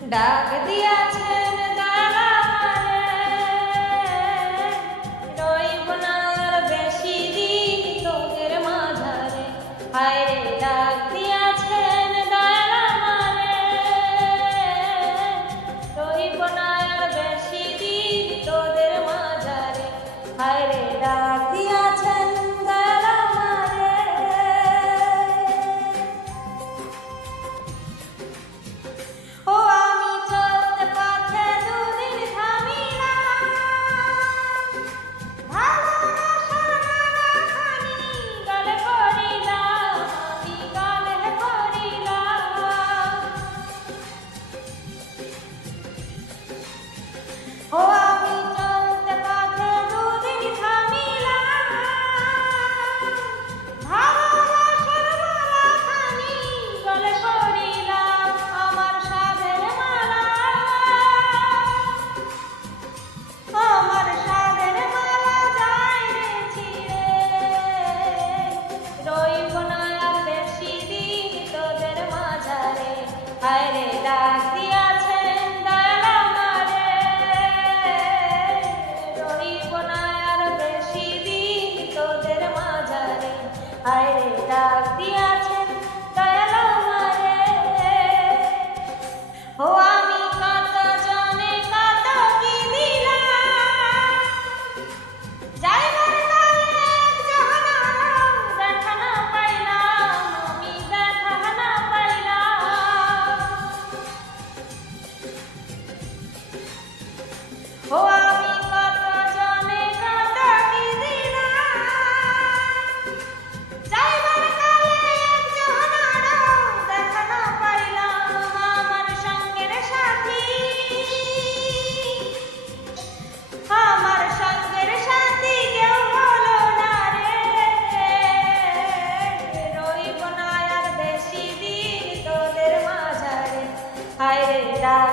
ডাক দিয়াছেন দালামারে, রইব না আর বেশি দিন তোদের মাঝারে। হায়রে ডাক দিয়াছেন দালামারে, রইব না আর বেশি দিন তোদের মাঝারে। হায়রে ডাক দিয়াছেন দালামারে। ও আমি চলতে পথে দুদিন থামিলাম, ভালোবাসার মালাখানি গলে পড়িলাম, আমি গলে পড়িলাম। ও আমি চলতে পথে দুদিন থামিলাম, ভালোবাসার মালাখানি গলে পড়িলাম। আমার সাধের মালা, আমার সাধের মালা যায় রে ছিঁড়ে, রইব না আর বেশি দিন তোদের মাঝারে। হায়রে ডাক দিয়াছেন দালামারে, রইব না আর বেশি দিন তোদের মাঝারে। হায়রে ডাক দিয়াছেন দালামারে। ও আমি কত জনে কত কি দিলাম, যাইবার কালে একজনারও দেখা না পাইলাম, আমি দেখা না পাইলাম। ও আমি কত জনে কত কি দিলাম, যাইবার কালে একজনারও দেখা না পাইলাম। আমার সঙ্গের সাথী, আমার সঙ্গের সাথী কেউ হলো না রে, রইব না আর বেশি দিন তোদের মাঝারে। হায়রে ডাক